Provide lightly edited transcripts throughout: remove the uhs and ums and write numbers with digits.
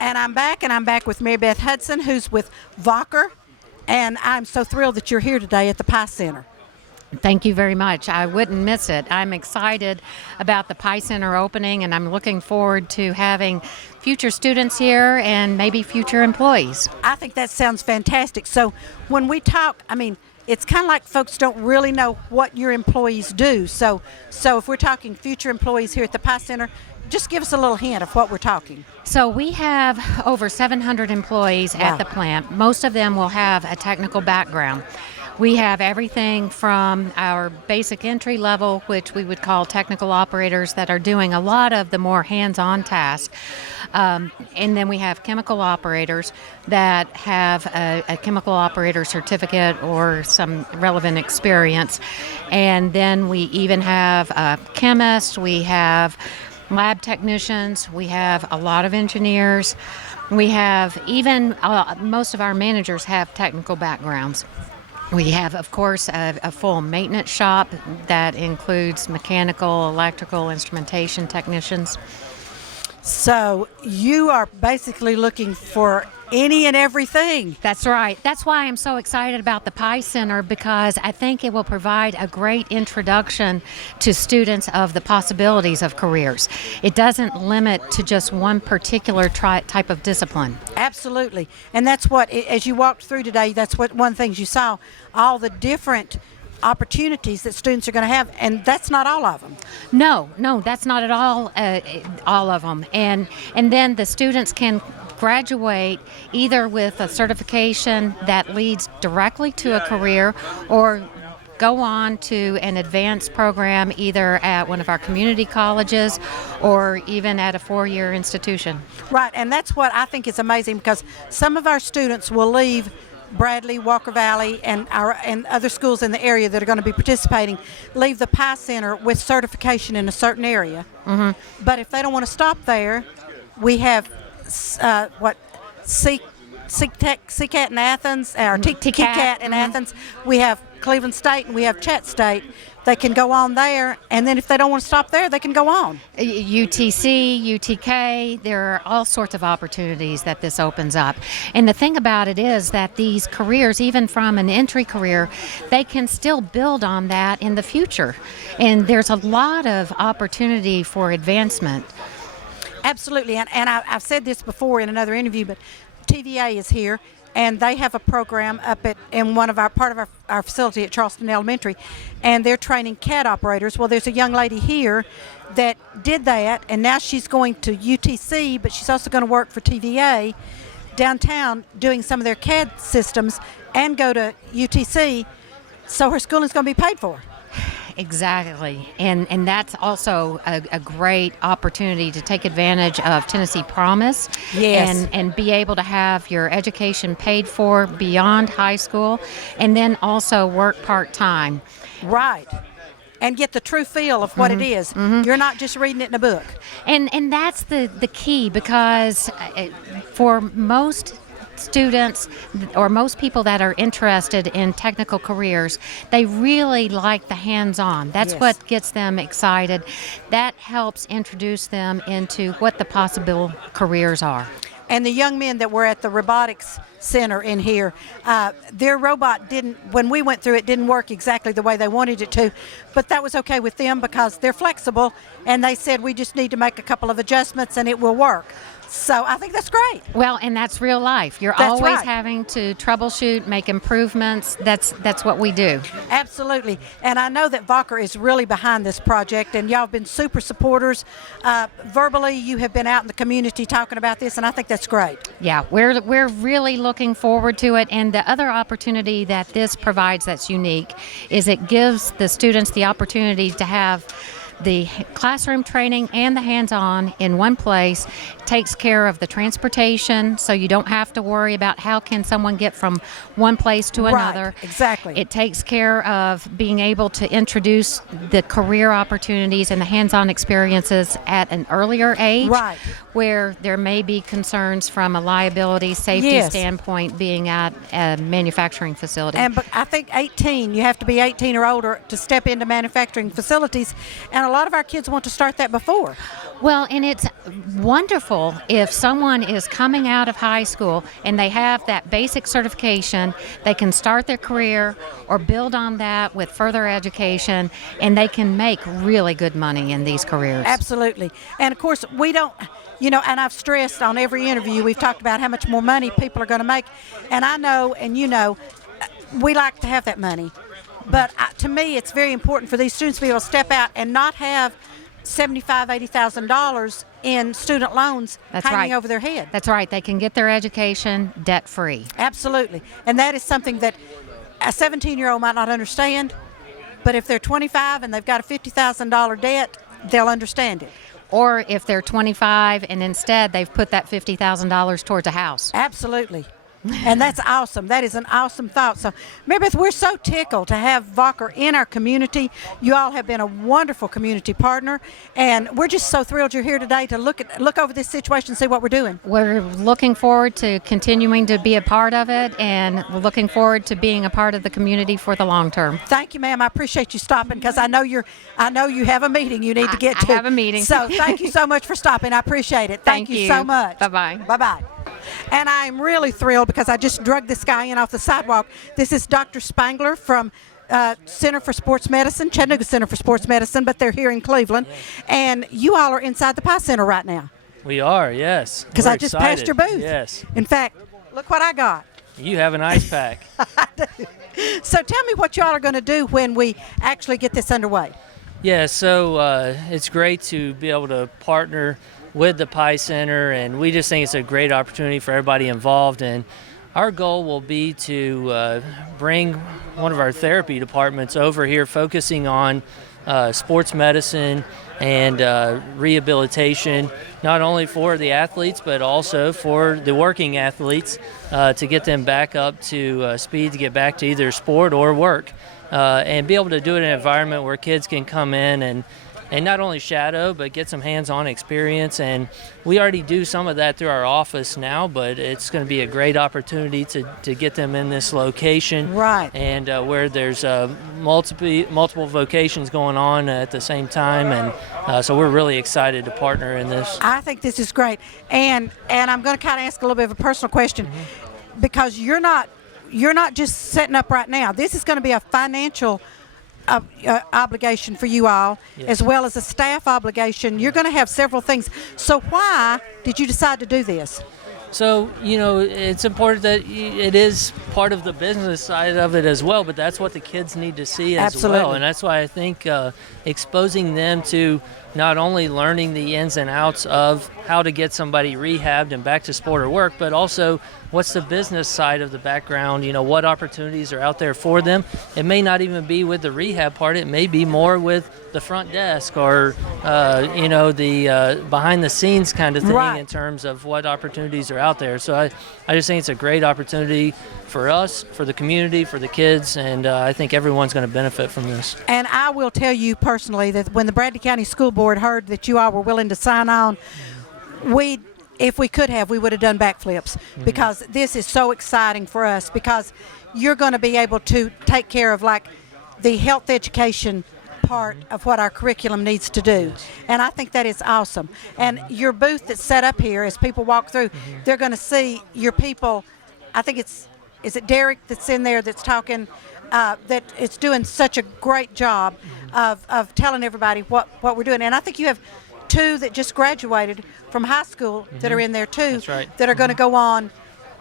And I'm back with Mary Beth Hudson, who's with Vocker. And I'm so thrilled that you're here today at the Pie Center. Thank you very much. I wouldn't miss it. I'm excited about the Pie Center opening, and I'm looking forward to having future students here and maybe future employees. I think that sounds fantastic. So when we talk, it's kind of like folks don't really know what your employees do. So if we're talking future employees here at the Pie Center, just give us a little hint of what we're talking. So we have over 700 employees at the plant. Most of them will have a technical background. We have everything from our basic entry level, which we would call technical operators that are doing a lot of the more hands-on tasks. And then we have chemical operators that have a chemical operator certificate or some relevant experience. And then we even have chemists, we have lab technicians, we have a lot of engineers. We have even most of our managers have technical backgrounds. We have, of course, a full maintenance shop that includes mechanical, electrical, instrumentation technicians. So you are basically looking for any and everything. That's right. That's why I'm so excited about the Pie Center, because I think it will provide a great introduction to students of the possibilities of careers. It doesn't limit to just one particular type of discipline. Absolutely. And that's what, as you walked through today, that's what one of the things you saw, all the different opportunities that students are going to have, and that's not all of them. No, that's not at all of them. And then the students can graduate either with a certification that leads directly to a career, or go on to an advanced program either at one of our community colleges or even at a 4-year institution. Right, and that's what I think is amazing, because some of our students will leave Bradley, Walker Valley, and other schools in the area that are going to be participating, leave the Pie Center with certification in a certain area. Mm-hmm. But if they don't want to stop there, we have CCAT in Athens, or TCAT in Athens. We have Cleveland State and we have Chat State. They can go on there, and then if they don't want to stop there, they can go on. UTC, UTK, there are all sorts of opportunities that this opens up. And the thing about it is that these careers, even from an entry career, they can still build on that in the future. And there's a lot of opportunity for advancement. Absolutely, and I've said this before in another interview, but TVA is here, and they have a program up in part of our facility at Charleston Elementary, and they're training CAD operators. Well, there's a young lady here that did that, and now she's going to UTC, but she's also going to work for TVA downtown doing some of their CAD systems and go to UTC, so her schooling is going to be paid for. Exactly. And that's also a great opportunity to take advantage of Tennessee Promise. Yes. And be able to have your education paid for beyond high school, and then also work part-time. Right. And get the true feel of what it is. Mm-hmm. You're not just reading it in a book. And that's the key, because for most students or most people that are interested in technical careers, they really like the hands-on. That's what gets them excited. That helps introduce them into what the possible careers are. And the young men that were at the robotics center in here, their robot when we went through it, didn't work exactly the way they wanted it to, but that was okay with them because they're flexible, and they said we just need to make a couple of adjustments and it will work. So I think that's great. Well, and that's real life. You're always having to troubleshoot, make improvements. That's what we do. Absolutely. And I know that Vocker is really behind this project, and y'all have been super supporters. Verbally, you have been out in the community talking about this, and I think that's great. Yeah, we're really looking forward to it. And the other opportunity that this provides that's unique is it gives the students the opportunity to have the classroom training and the hands-on in one place. Takes care of the transportation, so you don't have to worry about how can someone get from one place to another. Right, exactly. It takes care of being able to introduce the career opportunities and the hands-on experiences at an earlier age, right, where there may be concerns from a liability safety standpoint being at a manufacturing facility. But I think 18, you have to be 18 or older to step into manufacturing facilities, and a lot of our kids want to start that before. Well, and it's wonderful if someone is coming out of high school and they have that basic certification, they can start their career or build on that with further education, and they can make really good money in these careers. Absolutely. And of course, we don't, and I've stressed on every interview, we've talked about how much more money people are going to make. And I know, and we like to have that money. But to me, it's very important for these students to be able to step out and not have $75,000, $80,000 in student loans hanging over their head. That's right. They can get their education debt-free. Absolutely. And that is something that a 17-year-old might not understand, but if they're 25 and they've got a $50,000 debt, they'll understand it. Or if they're 25 and instead they've put that $50,000 towards a house. Absolutely. And that's awesome. That is an awesome thought. So, Mary Beth, we're so tickled to have Vocker in our community. You all have been a wonderful community partner, and we're just so thrilled you're here today to look over this situation and see what we're doing. We're looking forward to continuing to be a part of it, and we're looking forward to being a part of the community for the long term. Thank you, ma'am. I appreciate you stopping because I know you have a meeting you need to get to. I have a meeting. So thank you so much for stopping. I appreciate it. Thank you so much. Bye-bye. Bye-bye. And I'm really thrilled because I just drugged this guy in off the sidewalk. This is Dr. Spangler from Center for Sports Medicine, Chattanooga Center for Sports Medicine, but they're here in Cleveland. And you all are inside the Pie Center right now. We are, yes. Because I just passed your booth. Yes. In fact, look what I got. You have an ice pack. I do. So tell me what you all are going to do when we actually get this underway. Yeah, so it's great to be able to partner with the Pie Center, and we just think it's a great opportunity for everybody involved. And our goal will be to bring one of our therapy departments over here focusing on sports medicine and rehabilitation, not only for the athletes but also for the working athletes, to get them back up to speed to get back to either sport or work, and be able to do it in an environment where kids can come in and not only shadow, but get some hands-on experience. And we already do some of that through our office now, but it's going to be a great opportunity to get them in this location. Right. And where there's multiple vocations going on at the same time. And so we're really excited to partner in this. I think this is great. And I'm going to kind of ask a little bit of a personal question, because you're not just setting up right now. This is going to be a financial obligation for you all, yes, as well as a staff obligation. You're going to have several things. So why did you decide to do this? So, it's important that it is part of the business side of it as well, but that's what the kids need to see as Absolutely. well. And that's why I think exposing them to not only learning the ins and outs of how to get somebody rehabbed and back to sport or work, but also what's the business side of the background, what opportunities are out there for them. It may not even be with the rehab part. It may be more with the front desk or, the behind the scenes kind of thing, right, in terms of what opportunities are out there. So I just think it's a great opportunity for us, for the community, for the kids, and I think everyone's going to benefit from this. And I will tell you personally that when the Bradley County School Board heard that you all were willing to sign on, if we could have, we would have done backflips, because this is so exciting for us, because you're going to be able to take care of like the health education part of what our curriculum needs to do. And I think that is awesome. And your booth that's set up here, as people walk through, they're going to see your people. I think is it Derek that's in there that's talking, that it's doing such a great job of telling everybody what we're doing. And I think you have two that just graduated from high school that are in there too. That's right. That are going to go on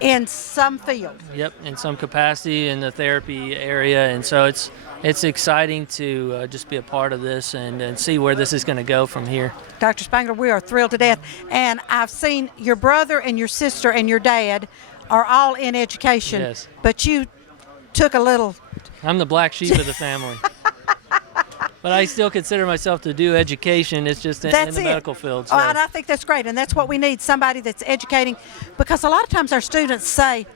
in some field. Yep, in some capacity in the therapy area. And so it's exciting to just be a part of this and see where this is going to go from here. Dr. Spangler, we are thrilled to death. And I've seen your brother and your sister and your dad are all in education. Yes. But you took a little... I'm the black sheep of the family. But I still consider myself to do education. It's just in the medical field. So. Oh, and I think that's great. And that's what we need, somebody that's educating. Because a lot of times our students say,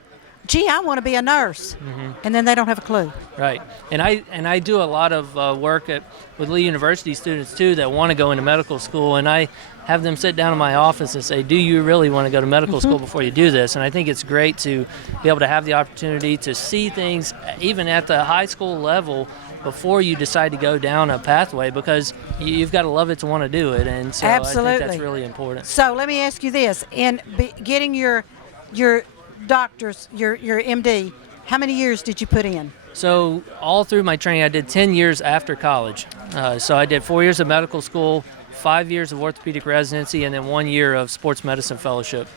gee, I want to be a nurse. And then they don't have a clue. Right. And I do a lot of work with Lee University students, too, that want to go into medical school. And I have them sit down in my office and say, do you really want to go to medical school before you do this? And I think it's great to be able to have the opportunity to see things, even at the high school level, before you decide to go down a pathway, because you've got to love it to want to do it. And so Absolutely. I think that's really important. So let me ask you this: in getting your doctor's, your MD, how many years did you put in? So all through my training, I did 10 years after college. So I did 4 years of medical school, 5 years of orthopedic residency, and then 1 year of sports medicine fellowship.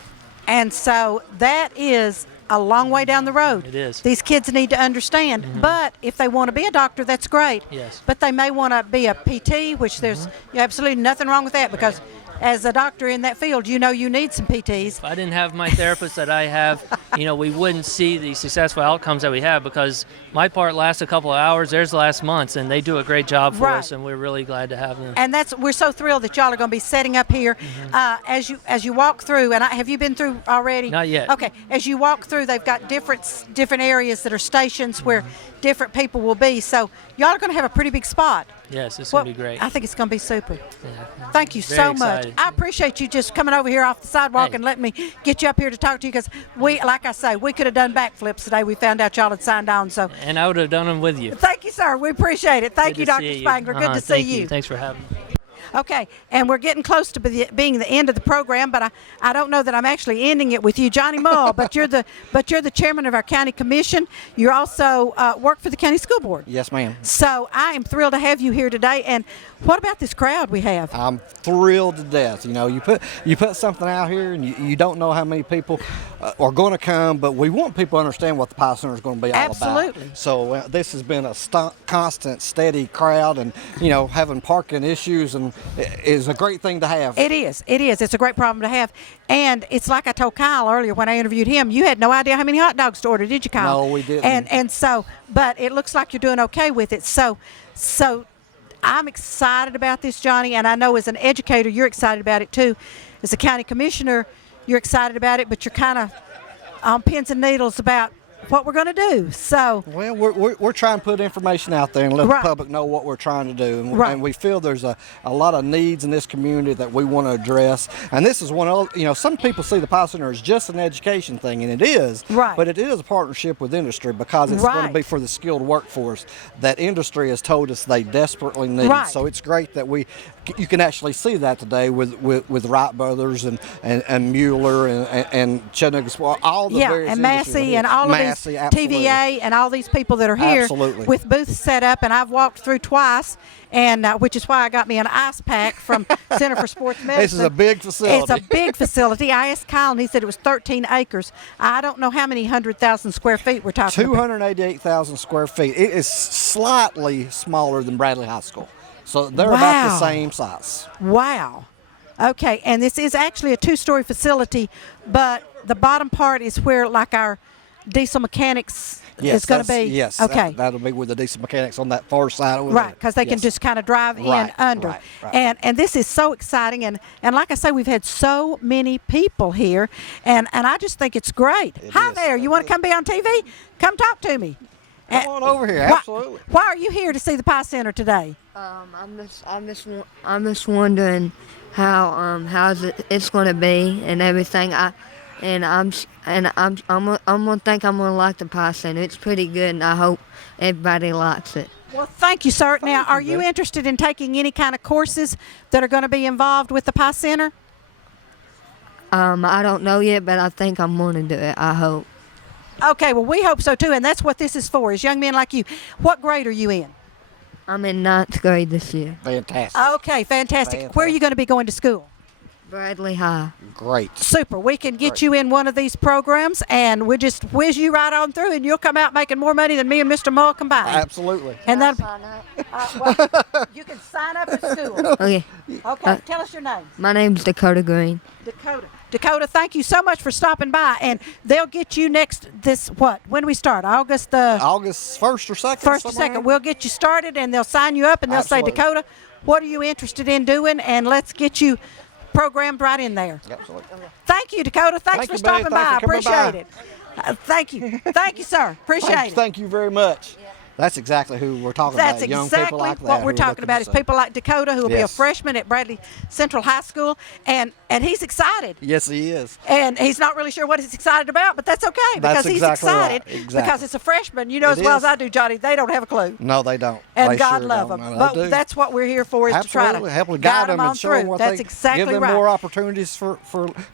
And so that is a long way down the road. It is. These kids need to understand. But if they want to be a doctor, that's great. Yes. But they may want to be a PT, which there's absolutely nothing wrong with that, because as a doctor in that field, you know you need some PTs. If I didn't have my therapist that I have, we wouldn't see the successful outcomes that we have, because my part lasts a couple of hours, theirs last months, and they do a great job for us, and we're really glad to have them. And we're so thrilled that y'all are going to be setting up here. As you walk through, and have you been through already? Not yet. Okay. As you walk through, they've got different areas that are stations where different people will be. So y'all are going to have a pretty big spot. Yes, it's going to be great. I think it's going to be super. Yeah. Thank you Very so much. excited. I appreciate you just coming over here off the sidewalk Hey. and letting me get you up here to talk to you, because like I say, we could have done backflips today. We found out y'all had signed on. So And I would have done them with you. thank you, sir. We appreciate it. Thank Good you, to Dr. see you. Spangler. Good to see Thank you. Thanks for having me. Okay, and we're getting close to being the end of the program, but I don't know that I'm actually ending it with you, Johnny Mull. but you're the chairman of our county commission. You also work for the county school board. Yes, ma'am. So I am thrilled to have you here today. And what about this crowd we have? I'm thrilled to death. You put something out here, and you don't know how many people are going to come, but we want people to understand what the Pie Center is going to be all Absolutely. about. So this has been a constant, steady crowd, and having parking issues and is a great thing to have. It is. It's a great problem to have. And it's like I told Kyle earlier when I interviewed him, you had no idea how many hot dogs to order, did you, Kyle? No, we didn't. And so, but it looks like you're doing okay with it. So I'm excited about this, Johnny, and I know as an educator you're excited about it too. As a county commissioner, you're excited about it, but you're kind of on pins and needles about what we're going to do. So well, we're trying to put information out there and let Right. the public know what we're trying to do, and, Right. and we feel there's a lot of needs in this community that we want to address. And this is one of some people see the Pie Center as just an education thing, and it is. Right. But it is a partnership with industry, because it's going Right. to be for the skilled workforce that industry has told us they desperately need. Right. So it's great that you can actually see that today with Wright Brothers and Mueller and Chattanooga, all the various and industries Massey that and all of these Massey, absolutely. TVA and all these people that are here Absolutely. with booths set up, and I've walked through twice, and which is why I got me an ice pack from Center for Sports Medicine. This is a big facility. It's a big facility. I asked Kyle, and he said it was 13 acres. I don't know how many 100,000 square feet we're talking about. 288,000 square feet. It is slightly smaller than Bradley High School. So they're about Wow. the same size. Wow. Okay, and this is actually a two-story facility, but the bottom part is where like our diesel mechanics is going to be. Yes. Okay. That'll be with the diesel mechanics on that far side over Right, there. because they can Yes. just kind of drive in Right, under. right. And this is so exciting. And like I say, we've had so many people here, and I just think it's great. Hi is. there. You want to come be on TV? Come talk to me. Come on over here. Why- Absolutely. Why are you here to see the Pie Center today? I'm just wondering how's it's going to be and everything. I'm gonna think I'm gonna like the Pie Center. It's pretty good, and I hope everybody likes it. Well, thank you, sir. Now, are you, you Beth. interested in taking any kind of courses that are going to be involved with the Pie Center? I don't know yet, but I think I'm gonna do it. I hope. Okay, well, we hope so too, and that's what this is for, is young men like you. What grade are you in? I'm in 9th grade this year. Fantastic. Okay, fantastic. Where are you going to be going to school? Bradley High. Great. Super. We can get you in one of these programs, and we'll just whiz you right on through, and you'll come out making more money than me and Mr. Mull combined. Absolutely. And that you can sign up at school. Okay, Okay, tell us your name. my name's Dakota Green. Dakota, thank you so much for stopping by, and they'll get you when do we start? August the August 1st or 2nd? first or somewhere second. in We'll get you started, and they'll sign you up, and they'll Absolutely. say, Dakota, what are you interested in doing? And let's get you programmed right in there. there. Absolutely. Thank you, Dakota. Thanks Thank for you, stopping Betty. by. I Thanks for coming appreciate it. Thank you. Thank you, sir. Appreciate it. Thank you very much. That's exactly who we're talking That's about. Young exactly people like that what who we're are talking looking about. to Is see. people like Dakota who will be a Yes. freshman at Bradley Central High School, and he's excited. Yes, he is. And he's not really sure what he's excited about, but that's okay because That's he's exactly right. excited Exactly. because it's a freshman. You know It as well is. as I do, Johnny. They don't have a clue, No, they don't. and They God sure love don't. them. No, But they do. that's what we're here for, is Absolutely. to try to help them guide them on and show them through. what That's they exactly give them right. more opportunities for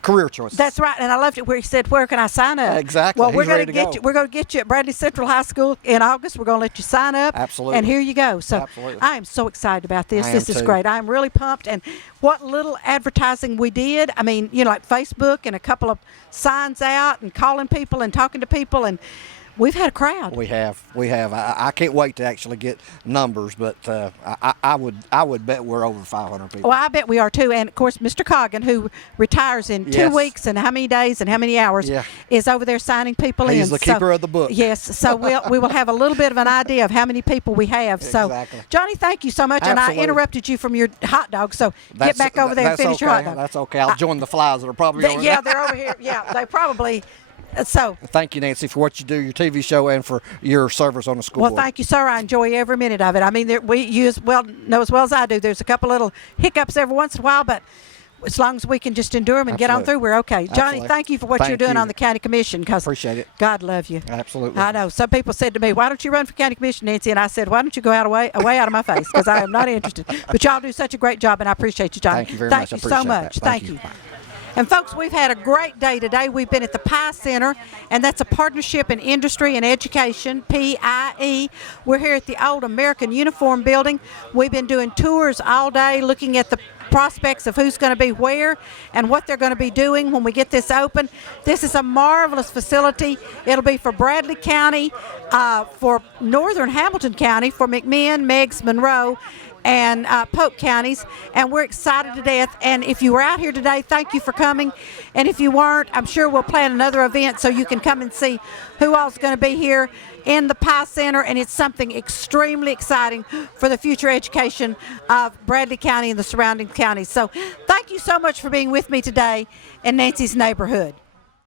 career choices. That's right, and I loved it where he said, "Where can I sign up?" Exactly. Well, we're He's going ready to to get go. you. We're going to get you at Bradley Central High School in August. We're going to let you sign up. Absolutely. And here you go. So Absolutely. I am so excited about this. I This am is too. great. I'm really pumped. And what little advertising we did. I mean, you know, like Facebook and a couple of signs out and calling people and talking to people, and we've had a crowd. We have. I can't wait to actually get numbers, but I would bet we're over 500 people. Well, I bet we are too. And of course, Mr. Coggin, who retires in 2 Yes. weeks and how many days and how many hours, Yeah. is over there signing people in. He's the keeper of the book. Yes. So we will have a little bit of an idea of how many people we have. So, Exactly. Johnny, thank you so much. Absolutely. And I interrupted you from your hot dog. So get back over there and that's finish your okay. hot dog. That's okay. I'll join the flies that are probably over Yeah, there. they're over here. Yeah, they probably. So. Thank you, Nancy, for what you do, your TV show, and for your service on the school Well, board. thank you, sir. I enjoy every minute of it. I mean, you know as well as I do. There's a couple little hiccups every once in a while, but as long as we can just endure them and get on Absolutely. through, we're okay. Johnny, Absolutely. thank you for what you're Thank doing you. on the county commission. Appreciate it. God love you. Absolutely. I know. Some people said to me, "Why don't you run for county commission, Nancy?" And I said, "Why don't you go away out of my face? Because I am not interested." But y'all do such a great job, and I appreciate you, Johnny. Thank you very much. I Thank you so appreciate much. that. Thank Thank you. you. And folks, we've had a great day today. We've been at the PIE Center, and that's a partnership in industry and education, PIE. We're here at the old American Uniform Building. We've been doing tours all day, looking at the prospects of who's going to be where and what they're going to be doing when we get this open. This is a marvelous facility. It'll be for Bradley County, for Northern Hamilton County, for McMinn, Meigs, Monroe, and Polk counties, and we're excited to death. And if you were out here today, thank you for coming. And if you weren't, I'm sure we'll plan another event so you can come and see who all's going to be here in the PIE Center. And it's something extremely exciting for the future education of Bradley County and the surrounding counties. So thank you so much for being with me today in Nancy's Neighborhood.